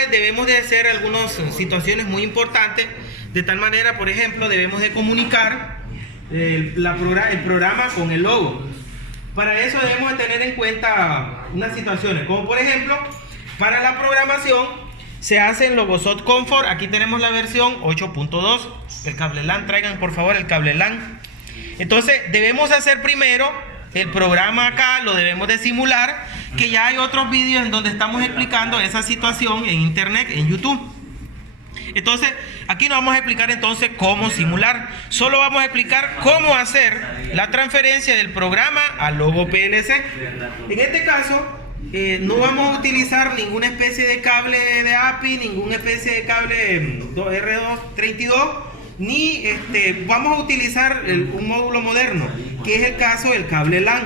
mensaje debemos de hacer algunas situaciones muy importantes, de tal manera, por ejemplo, debemos de comunicar el programa con el logo. Para eso debemos de tener en cuenta unas situaciones, como por ejemplo, para la programación se hace en Logosot Comfort. Aquí tenemos la versión 8.2. El cable LAN, traigan por favor el cable LAN. Entonces debemos hacer primero el programa acá, lo debemos de simular, que ya hay otros vídeos en donde estamos explicando esa situación en internet, en YouTube. Entonces aquí no vamos a explicar entonces cómo simular, solo vamos a explicar cómo hacer la transferencia del programa al logo PLC. En este caso no vamos a utilizar ninguna especie de cable de API, ninguna especie de cable R232, ni vamos a utilizar un módulo moderno, que es el caso del cable LAN.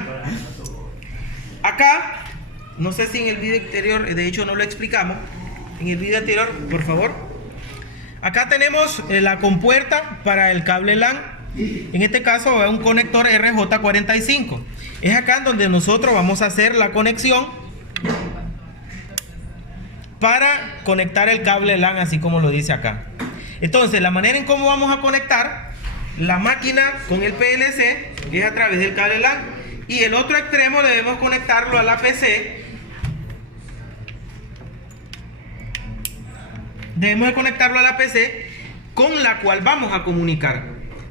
Acá, no sé si en el video anterior, de hecho no lo explicamos, en el video anterior, por favor. Acá tenemos la compuerta para el cable LAN. En este caso es un conector RJ45. Es acá donde nosotros vamos a hacer la conexión para conectar el cable LAN, así como lo dice acá. Entonces la manera en cómo vamos a conectar la máquina con el PLC es a través del cable LAN, y el otro extremo debemos conectarlo a la PC. Debemos de conectarlo a la PC con la cual vamos a comunicar.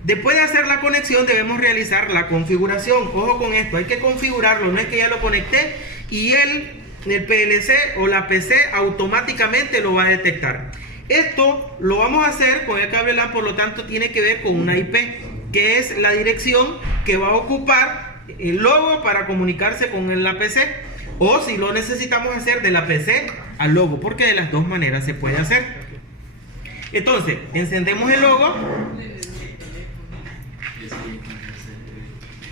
Después de hacer la conexión debemos realizar la configuración. Ojo con esto, hay que configurarlo, no es que ya lo conecté y el PLC o la PC automáticamente lo va a detectar. Esto lo vamos a hacer con el cable LAN, por lo tanto tiene que ver con una IP, que es la dirección que va a ocupar el logo para comunicarse con la PC, o si lo necesitamos hacer de la PC al logo, porque de las dos maneras se puede hacer. Entonces encendemos el logo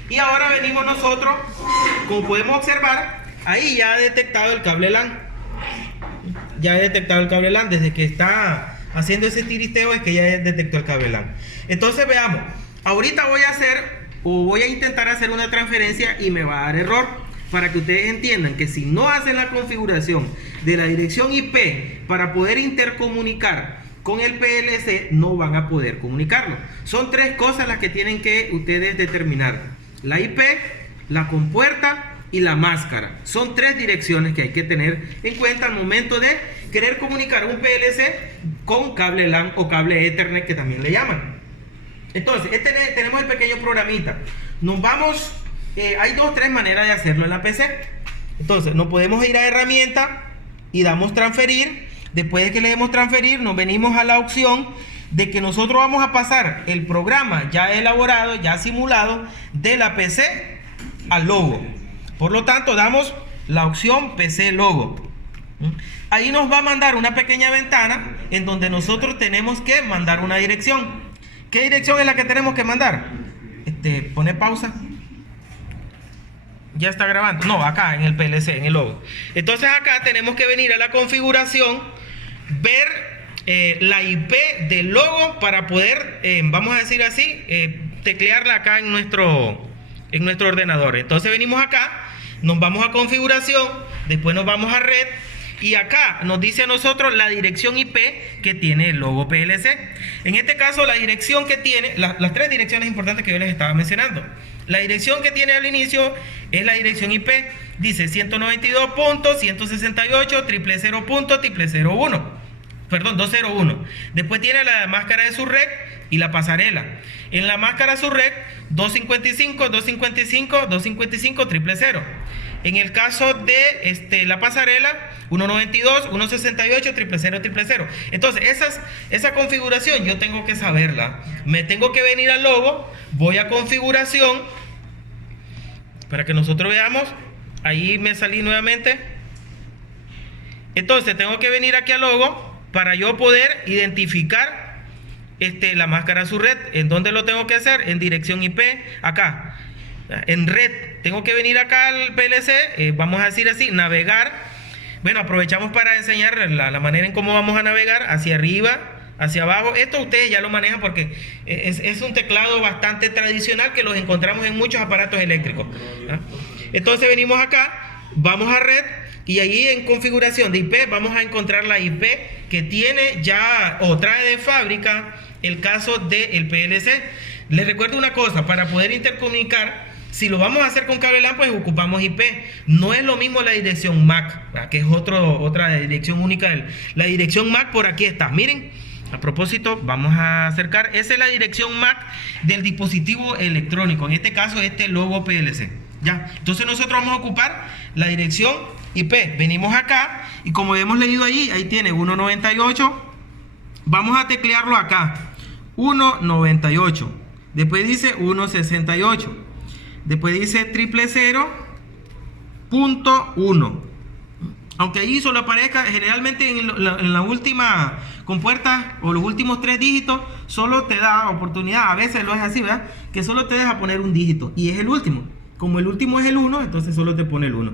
y ahora venimos nosotros, como podemos observar, ahí ya ha detectado el cable LAN. Ya he detectado el cable LAN, desde que está haciendo ese tiriteo es que ya detectó el cable LAN. Entonces veamos, ahorita voy a intentar hacer una transferencia y me va a dar error, para que ustedes entiendan que si no hacen la configuración de la dirección IP para poder intercomunicar con el PLC, no van a poder comunicarlo. Son tres cosas las que tienen que ustedes determinar: la IP, la compuerta y la máscara. Son tres direcciones que hay que tener en cuenta al momento de querer comunicar un PLC con cable LAN o cable Ethernet, que también le llaman. Entonces tenemos el pequeño programita. Nos vamos, hay tres maneras de hacerlo en la PC. Entonces nos podemos ir a herramienta y damos transferir. Después de que le demos transferir, nos venimos a la opción de que nosotros vamos a pasar el programa ya elaborado, ya simulado, de la PC al logo. Por lo tanto, damos la opción PC Logo. Ahí nos va a mandar una pequeña ventana en donde nosotros tenemos que mandar una dirección. ¿Qué dirección es la que tenemos que mandar? Pone pausa. Ya está grabando. No, acá en el PLC, en el logo. Entonces acá tenemos que venir a la configuración, ver la IP del logo para poder, vamos a decir así, teclearla acá en nuestro ordenador. Entonces venimos acá, nos vamos a configuración, después nos vamos a red, y acá nos dice a nosotros la dirección IP que tiene el logo PLC. En este caso la dirección que tiene, las tres direcciones importantes que yo les estaba mencionando. La dirección que tiene al inicio es la dirección IP, dice 192.168.000.001, perdón, 201. Después tiene la máscara de SUBREC y la pasarela. En la máscara SUBREC 255, 255, 255, 000. En el caso de la pasarela 192, 168, 000, 000. Entonces esa configuración yo tengo que saberla. Me tengo que venir al logo, voy a configuración para que nosotros veamos. Ahí me salí nuevamente. Entonces tengo que venir aquí al logo para yo poder identificar la máscara SUBREC. ¿En dónde lo tengo que hacer? En dirección IP, acá. En red, tengo que venir acá al PLC, vamos a decir así, navegar. Bueno, aprovechamos para enseñar la manera en cómo vamos a navegar, hacia arriba, hacia abajo. Esto ustedes ya lo manejan porque es un teclado bastante tradicional que los encontramos en muchos aparatos eléctricos. Entonces venimos acá, vamos a red Y ahí en configuración de IP vamos a encontrar la IP que tiene ya o trae de fábrica el caso del PLC. Les recuerdo una cosa, para poder intercomunicar, si lo vamos a hacer con cable LAN, pues ocupamos IP. No es lo mismo la dirección MAC, ¿verdad? Que es otra dirección única. La dirección MAC por aquí está, miren. A propósito, vamos a acercar. Esa es la dirección MAC del dispositivo electrónico. En este caso, este logo PLC. Ya. Entonces nosotros vamos a ocupar la dirección IP. Venimos acá y como hemos leído ahí tiene 198. Vamos a teclearlo acá. 198. Después dice 168. Después dice 000.1. Aunque ahí solo aparezca, generalmente en la última compuerta o los últimos 3 dígitos, solo te da oportunidad, a veces lo es así, ¿verdad? Que solo te deja poner un dígito y es el último. Como el último es el 1, entonces solo te pone el 1.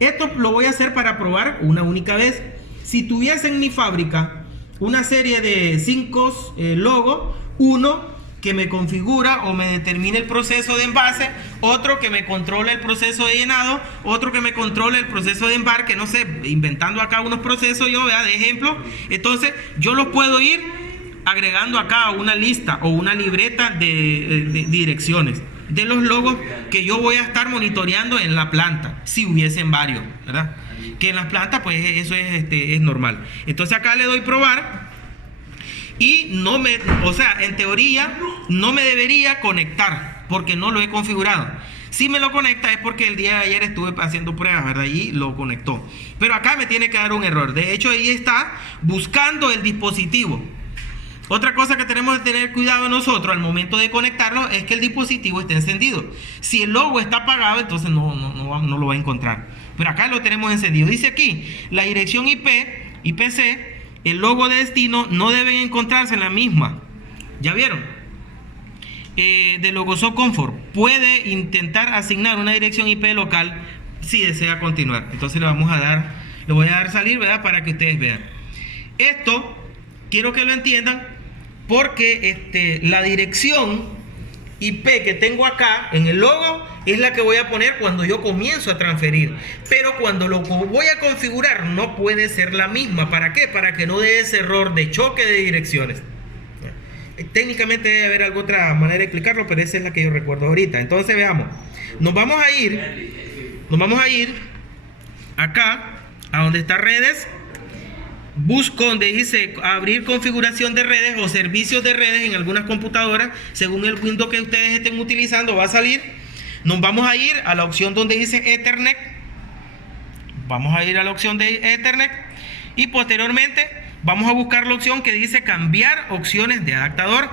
Esto lo voy a hacer para probar una única vez. Si tuviese en mi fábrica una serie de 5 logos, uno que me configura o me determine el proceso de envase, otro que me controle el proceso de llenado, otro que me controle el proceso de embarque, no sé, inventando acá unos procesos yo, ¿verdad? De ejemplo. Entonces yo los puedo ir agregando acá una lista o una libreta de direcciones de los logos que yo voy a estar monitoreando en la planta, si hubiesen varios, ¿verdad? Que en las plantas pues eso es normal. Entonces acá le doy probar. Y o sea, en teoría no me debería conectar porque no lo he configurado. Si me lo conecta es porque el día de ayer estuve haciendo pruebas, ¿verdad? Y lo conectó. Pero acá me tiene que dar un error. De hecho, ahí está buscando el dispositivo. Otra cosa que tenemos que tener cuidado nosotros al momento de conectarlo es que el dispositivo esté encendido. Si el logo está apagado, entonces no lo va a encontrar. Pero acá lo tenemos encendido. Dice aquí, la dirección IP, IPC, el logo de destino no deben encontrarse en la misma. ¿Ya vieron? De Logosoft Comfort. Puede intentar asignar una dirección IP local si desea continuar. Entonces le voy a dar salir, ¿verdad? Para que ustedes vean. Esto quiero que lo entiendan porque la dirección IP que tengo acá en el logo es la que voy a poner cuando yo comienzo a transferir, pero cuando lo voy a configurar no puede ser la misma. ¿Para qué? Para que no dé ese error de choque de direcciones. Técnicamente debe haber alguna otra manera de explicarlo, pero esa es la que yo recuerdo ahorita. Entonces veamos, nos vamos a ir acá a donde está redes. Busco donde dice abrir configuración de redes o servicios de redes en algunas computadoras, según el Windows que ustedes estén utilizando va a salir. Nos vamos a ir a la opción donde dice Ethernet. Vamos a ir a la opción de Ethernet y posteriormente vamos a buscar la opción que dice cambiar opciones de adaptador.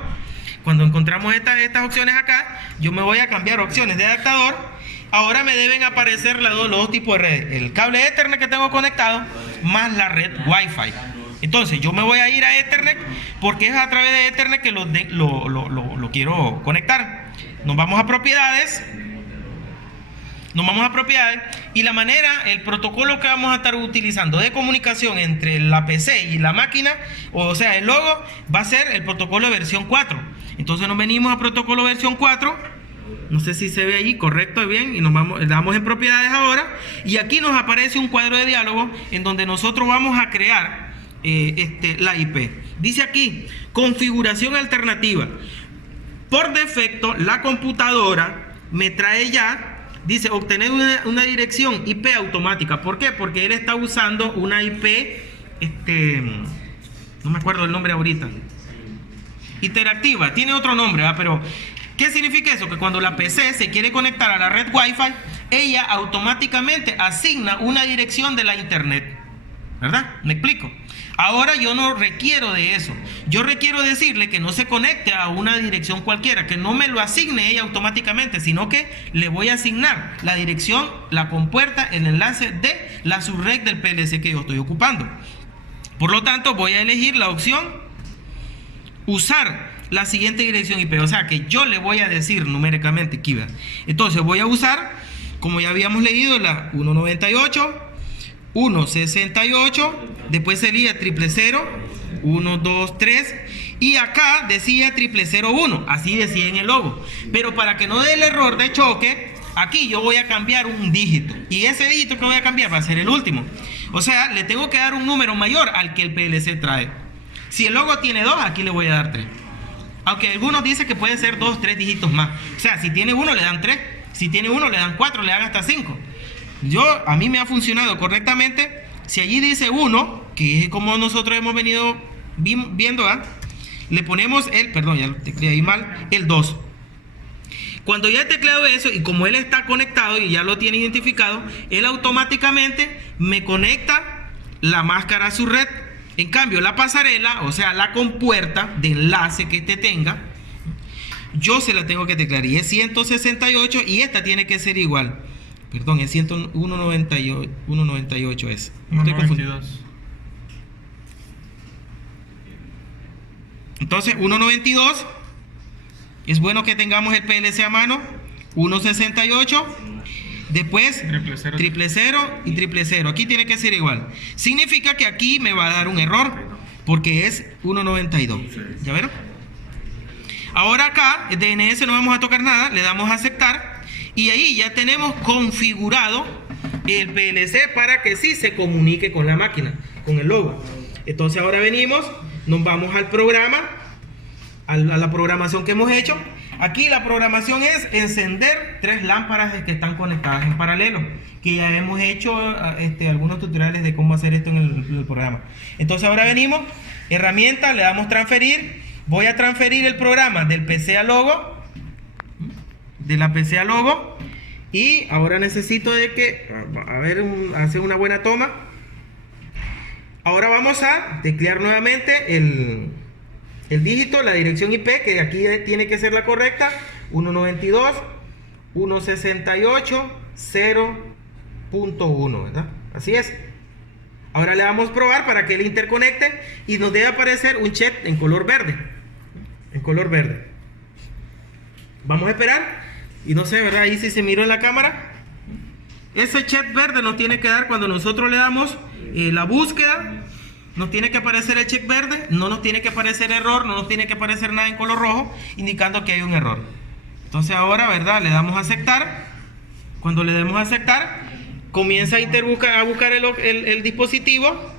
Cuando encontramos estas opciones acá, yo me voy a cambiar opciones de adaptador. Ahora me deben aparecer los dos tipos de redes: el cable Ethernet que tengo conectado más la red Wi-Fi. Entonces yo me voy a ir a Ethernet porque es a través de Ethernet que lo quiero conectar. Nos vamos a propiedades. Y la manera, el protocolo que vamos a estar utilizando de comunicación entre la PC y la máquina, o sea el logo, va a ser el protocolo de versión 4. Entonces nos venimos a protocolo versión 4. No sé si se ve ahí, correcto, bien, y le damos en propiedades ahora, y aquí nos aparece un cuadro de diálogo en donde nosotros vamos a crear la IP. Dice aquí, configuración alternativa. Por defecto, la computadora me trae ya, dice, obtener una dirección IP automática. ¿Por qué? Porque él está usando una IP, no me acuerdo el nombre ahorita, interactiva, tiene otro nombre, ¿verdad? Pero ¿qué significa eso? Que cuando la PC se quiere conectar a la red Wi-Fi, ella automáticamente asigna una dirección de la internet, ¿verdad? ¿Me explico? Ahora yo no requiero de eso. Yo requiero decirle que no se conecte a una dirección cualquiera, que no me lo asigne ella automáticamente, sino que le voy a asignar la dirección, la compuerta, el enlace de la subred del PLC que yo estoy ocupando. Por lo tanto, voy a elegir la opción usar la siguiente dirección IP, o sea que yo le voy a decir numéricamente aquí, ¿verdad? Entonces voy a usar, como ya habíamos leído, la 198, 168, después sería 000, 1, 2, 3, y acá decía 0001, así decía en el logo. Pero para que no dé el error de choque, Aquí yo voy a cambiar un dígito. Y ese dígito que voy a cambiar va a ser el último. O sea, le tengo que dar un número mayor al que el PLC trae. Si el logo tiene 2, aquí le voy a dar 3. Aunque algunos dicen que puede ser 2, 3 dígitos más. O sea, si tiene 1 le dan 3. Si tiene 1 le dan 4, le dan hasta 5. A mí me ha funcionado correctamente. Si allí dice 1, que es como nosotros hemos venido viendo, le ponemos perdón, ya lo tecleé ahí mal, el 2. Cuando ya he tecleado eso y como él está conectado y ya lo tiene identificado, él automáticamente me conecta la máscara a su red. En cambio, la pasarela, o sea, la compuerta de enlace que tenga, yo se la tengo que teclear. Y es 168 y esta tiene que ser igual. Perdón, es 198 es. Estoy confundido. Entonces, 192. Es bueno que tengamos el PLC a mano. 168. Después, 000 y 000. Aquí tiene que ser igual. Significa que aquí me va a dar un error, porque es 192. ¿Ya vieron? Ahora acá, el DNS no vamos a tocar nada, le damos a aceptar. Y ahí ya tenemos configurado el PLC para que sí se comunique con la máquina, con el logo. Entonces ahora venimos, nos vamos al programa, a la programación que hemos hecho. Aquí la programación es encender 3 lámparas que están conectadas en paralelo, que ya hemos hecho algunos tutoriales de cómo hacer esto en el programa. Entonces ahora venimos, herramienta, le damos transferir. Voy a transferir el programa del PC a logo, de la PC a logo, y ahora necesito de que, hacer una buena toma. Ahora vamos a teclear nuevamente el dígito, la dirección IP, que aquí tiene que ser la correcta, 192.168.0.1, ¿verdad? Así es. Ahora le damos a probar para que él interconecte y nos debe aparecer un check en color verde. En color verde. Vamos a esperar. Y no sé, ¿verdad? Ahí sí se miró en la cámara. Ese check verde nos tiene que dar cuando nosotros le damos la búsqueda. Nos tiene que aparecer el check verde, no nos tiene que aparecer error, no nos tiene que aparecer nada en color rojo, indicando que hay un error. Entonces ahora, ¿verdad? Le damos a aceptar. Cuando le demos a aceptar, comienza a buscar el dispositivo.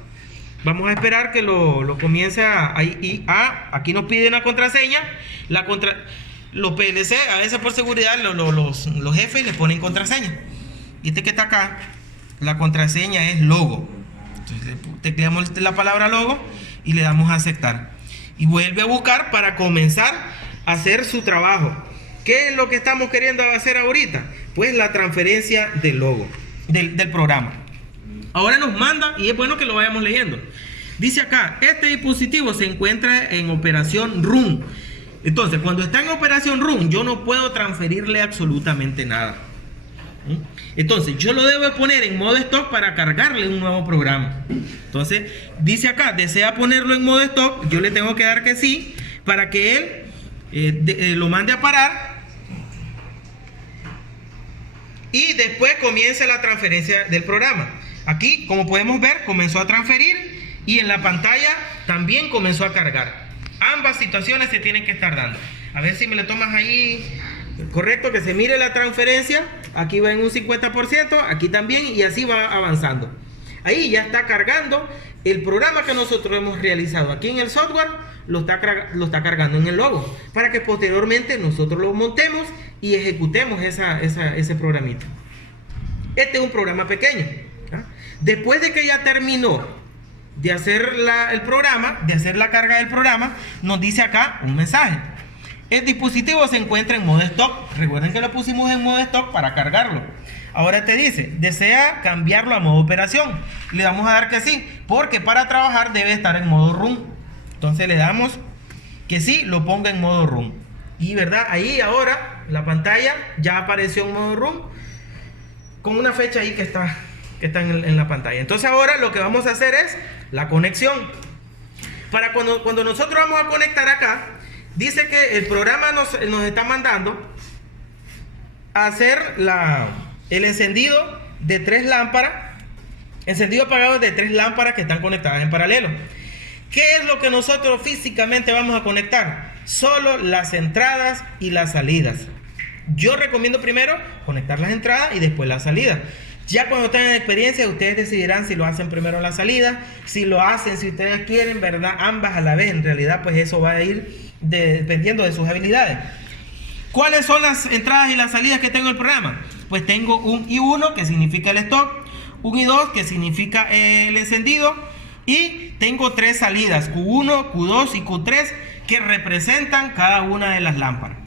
Vamos a esperar que lo comience aquí nos pide una contraseña. Los PLC, a veces por seguridad, los jefes le ponen contraseña. Y este que está acá, la contraseña es logo. Entonces tecleamos la palabra logo y le damos a aceptar. Y vuelve a buscar para comenzar a hacer su trabajo. ¿Qué es lo que estamos queriendo hacer ahorita? Pues la transferencia del logo, del programa. Ahora nos manda, y es bueno que lo vayamos leyendo. Dice acá, este dispositivo se encuentra en operación run. Entonces, cuando está en operación run, yo no puedo transferirle absolutamente nada. Entonces, yo lo debo poner en modo stock para cargarle un nuevo programa. Entonces, dice acá, desea ponerlo en modo stock, yo le tengo que dar que sí, para que él lo mande a parar. Y después comience la transferencia del programa. Aquí, como podemos ver, comenzó a transferir y en la pantalla también comenzó a cargar. Ambas situaciones se tienen que estar dando. A ver si me le tomas ahí, correcto, que se mire la transferencia. Aquí va en un 50%, aquí también, y así va avanzando. Ahí ya está cargando el programa que nosotros hemos realizado aquí en el software, lo está cargando en el logo, para que posteriormente nosotros lo montemos y ejecutemos ese programita. Este es un programa pequeño. Después de que ya terminó de hacer el programa, de hacer la carga del programa, nos dice acá un mensaje. El dispositivo se encuentra en modo stock. Recuerden que lo pusimos en modo stock para cargarlo. Ahora te dice, desea cambiarlo a modo operación. Le vamos a dar que sí, porque para trabajar debe estar en modo run. Entonces le damos que sí, lo ponga en modo run. Y verdad, ahí ahora la pantalla ya apareció en modo run, con una fecha ahí que está en la pantalla. Entonces ahora lo que vamos a hacer es la conexión. Para cuando nosotros vamos a conectar acá, dice que el programa nos está mandando a hacer el encendido de 3 lámparas, encendido apagado de 3 lámparas que están conectadas en paralelo. ¿Qué es lo que nosotros físicamente vamos a conectar? Solo las entradas y las salidas Yo recomiendo primero conectar las entradas y después la salida. Ya cuando tengan experiencia, ustedes decidirán si lo hacen primero en la salida, si lo hacen, si ustedes quieren, ¿verdad? Ambas a la vez. En realidad, pues eso va a ir dependiendo de sus habilidades. ¿Cuáles son las entradas y las salidas que tengo en el programa? Pues tengo un I1, que significa el stop, un I2, que significa el encendido, y tengo 3 salidas, Q1, Q2 y Q3, que representan cada una de las lámparas.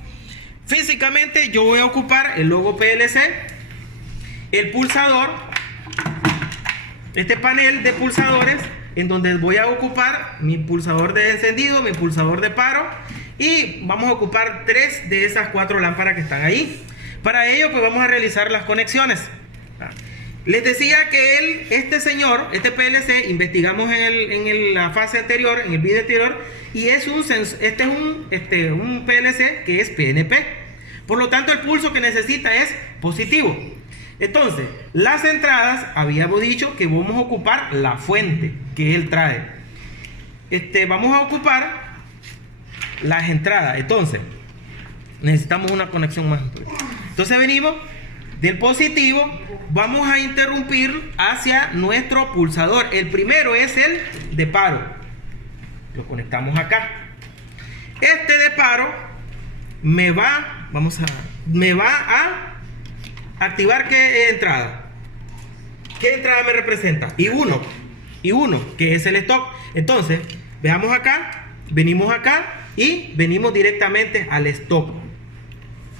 Físicamente yo voy a ocupar el logo PLC, el pulsador, este panel de pulsadores, en donde voy a ocupar mi pulsador de encendido, mi pulsador de paro, y vamos a ocupar 3 de esas 4 lámparas que están ahí. Para ello pues vamos a realizar las conexiones. Les decía que este PLC, investigamos en la fase anterior, en el video anterior, y es un PLC que es PNP. Por lo tanto, el pulso que necesita es positivo. Entonces, las entradas, habíamos dicho que vamos a ocupar la fuente que él trae. Vamos a ocupar las entradas. Entonces, necesitamos una conexión más. Entonces venimos del positivo, vamos a interrumpir hacia nuestro pulsador. El primero es el de paro. Lo conectamos acá. Este de paro me va a activar ¿qué entrada? ¿Qué entrada me representa? I1, que es el stop. Entonces, veamos acá, venimos acá y venimos directamente al stop.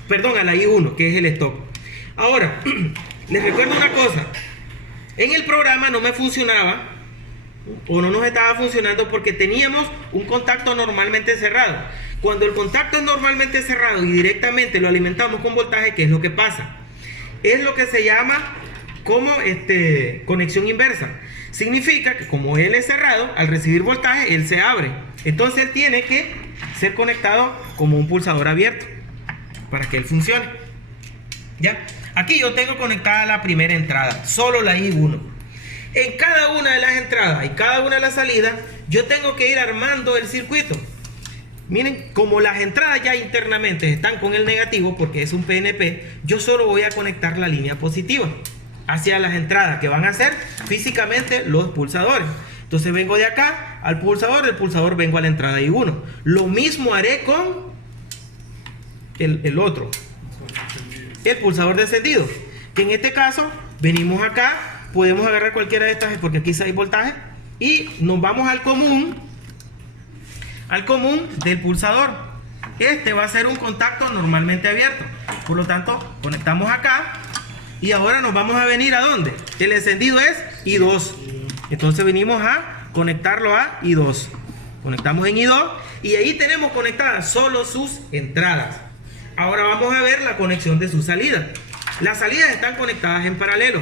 Perdón, a la I1, que es el stop. Ahora, les recuerdo una cosa. En el programa no me funcionaba, o no nos estaba funcionando, porque teníamos un contacto normalmente cerrado. Cuando el contacto es normalmente cerrado y directamente lo alimentamos con voltaje, ¿qué es lo que pasa? Es lo que se llama como conexión inversa. Significa que como él es cerrado, al recibir voltaje, él se abre. Entonces él tiene que ser conectado como un pulsador abierto para que él funcione. ¿Ya? Aquí yo tengo conectada la primera entrada, solo la I1. En cada una de las entradas y cada una de las salidas, yo tengo que ir armando el circuito. Miren, como las entradas ya internamente están con el negativo, porque es un PNP, yo solo voy a conectar la línea positiva hacia las entradas, que van a ser físicamente los pulsadores. Entonces vengo de acá al pulsador, del pulsador vengo a la entrada I1. Lo mismo haré con el otro, el pulsador de encendido, que en este caso venimos acá, podemos agarrar cualquiera de estas porque aquí hay voltaje, y nos vamos al común del pulsador. Este va a ser un contacto normalmente abierto, por lo tanto conectamos acá y ahora nos vamos a venir a ¿dónde? El encendido es I2, entonces venimos a conectarlo a I2, conectamos en I2 y ahí tenemos conectadas solo sus entradas. Ahora vamos a ver la conexión de sus salidas. Las salidas están conectadas en paralelo.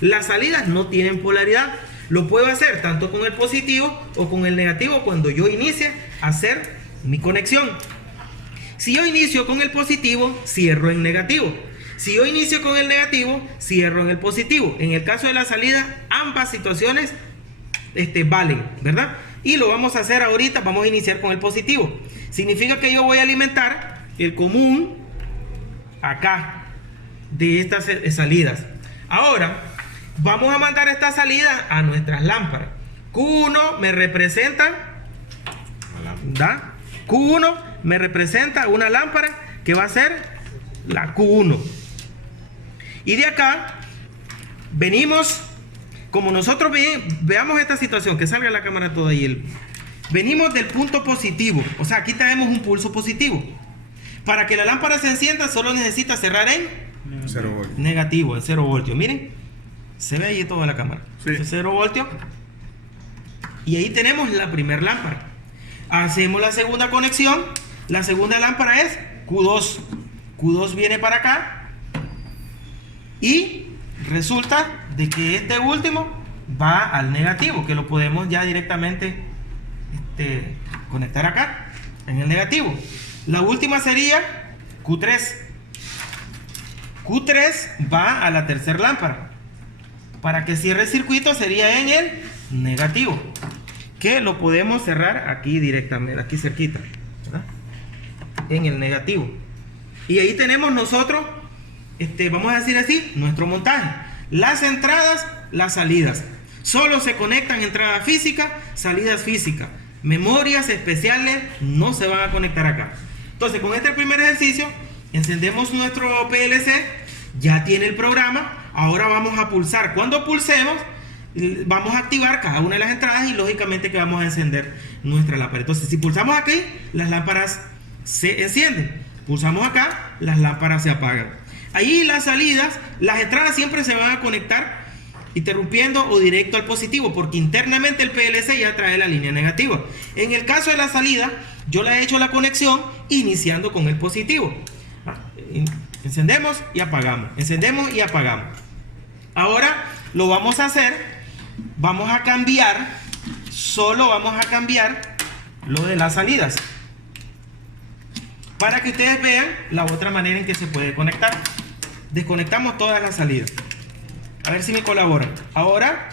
Las salidas no tienen polaridad. Lo puedo hacer tanto con el positivo o con el negativo cuando yo inicie a hacer mi conexión. Si yo inicio con el positivo, cierro en negativo. Si yo inicio con el negativo, cierro en el positivo. En el caso de la salida, ambas situaciones valen, ¿verdad? Y lo vamos a hacer ahorita, vamos a iniciar con el positivo. Significa que yo voy a alimentar el común acá de estas salidas. Ahora vamos a mandar esta salida a nuestras lámparas. Q1 me representa, ¿da? Q1 me representa una lámpara que va a ser la Q1. Y de acá venimos, como nosotros veamos esta situación, que salga la cámara toda ahí. Venimos del punto positivo, o sea, aquí tenemos un pulso positivo. Para que la lámpara se encienda solo necesita cerrar en 0 voltios. Negativo, en 0 voltios. Miren, se ve ahí toda la cámara. Sí. 0 voltios. Y ahí tenemos la primera lámpara. Hacemos la segunda conexión. La segunda lámpara es Q2. Q2 viene para acá. Y resulta de que este último va al negativo, que lo podemos ya directamente conectar acá, en el negativo. La última sería Q3. Q3 va a la tercera lámpara. Para que cierre el circuito sería en el negativo, que lo podemos cerrar aquí directamente, aquí cerquita, ¿verdad? En el negativo. Y ahí tenemos nosotros, vamos a decir así, nuestro montaje. Las entradas, las salidas. Solo se conectan entradas físicas, salidas físicas. Memorias especiales no se van a conectar acá. Entonces, con este primer ejercicio, encendemos nuestro PLC. Ya tiene el programa. Ahora vamos a pulsar. Cuando pulsemos, vamos a activar cada una de las entradas y lógicamente que vamos a encender nuestra lámpara. Entonces, si pulsamos aquí, las lámparas se encienden. Pulsamos acá, las lámparas se apagan. Ahí las salidas, las entradas siempre se van a conectar interrumpiendo o directo al positivo, porque internamente el PLC ya trae la línea negativa. En el caso de la salida, yo le he hecho la conexión iniciando con el positivo. Encendemos y apagamos. Encendemos y apagamos. Ahora lo vamos a hacer. Vamos a cambiar. Solo vamos a cambiar lo de las salidas, para que ustedes vean la otra manera en que se puede conectar. Desconectamos todas las salidas. A ver si me colaboran. Ahora,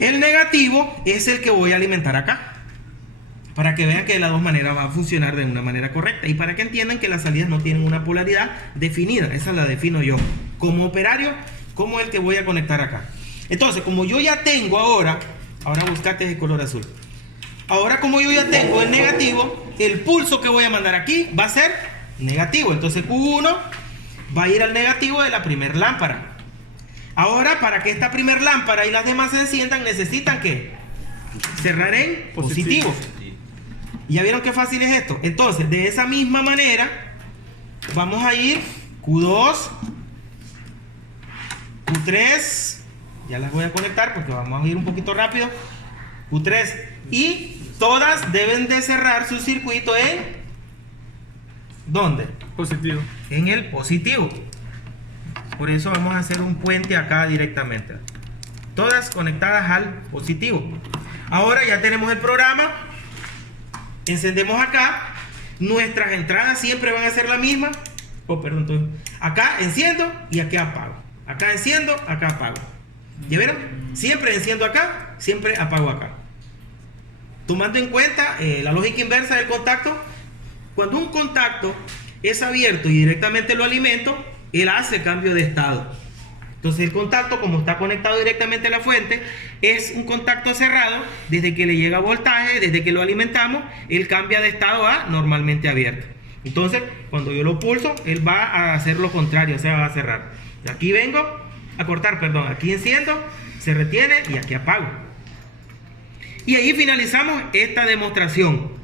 el negativo es el que voy a alimentar acá, para que vean que de las dos maneras va a funcionar de una manera correcta y para que entiendan que las salidas no tienen una polaridad definida. Esa la defino yo como operario, como el que voy a conectar acá. Entonces, como yo ya tengo ahora buscate de color azul. Ahora, como yo ya tengo el negativo, el pulso que voy a mandar aquí va a ser negativo. Entonces Q1 va a ir al negativo de la primera lámpara. Ahora, para que esta primera lámpara y las demás se enciendan, necesitan que cerrar en positivo. ¿Ya vieron qué fácil es esto? Entonces, de esa misma manera, vamos a ir Q2, Q3, ya las voy a conectar porque vamos a ir un poquito rápido. Q3, y todas deben de cerrar su circuito en ¿dónde? Positivo. En el positivo. Por eso vamos a hacer un puente acá directamente. Todas conectadas al positivo. Ahora ya tenemos el programa. Encendemos acá. Nuestras entradas siempre van a ser la misma. Perdón. Acá enciendo y aquí apago. Acá enciendo, acá apago. ¿Ya vieron? Siempre enciendo acá, siempre apago acá. Tomando en cuenta la lógica inversa del contacto. Cuando un contacto es abierto y directamente lo alimento, él hace cambio de estado. Entonces el contacto, como está conectado directamente a la fuente, es un contacto cerrado. Desde que le llega voltaje, desde que lo alimentamos, él cambia de estado a normalmente abierto. Entonces cuando yo lo pulso, él va a hacer lo contrario, o sea, va a cerrar. Y aquí vengo a cortar, perdón, aquí enciendo, se retiene y aquí apago. Y ahí finalizamos esta demostración.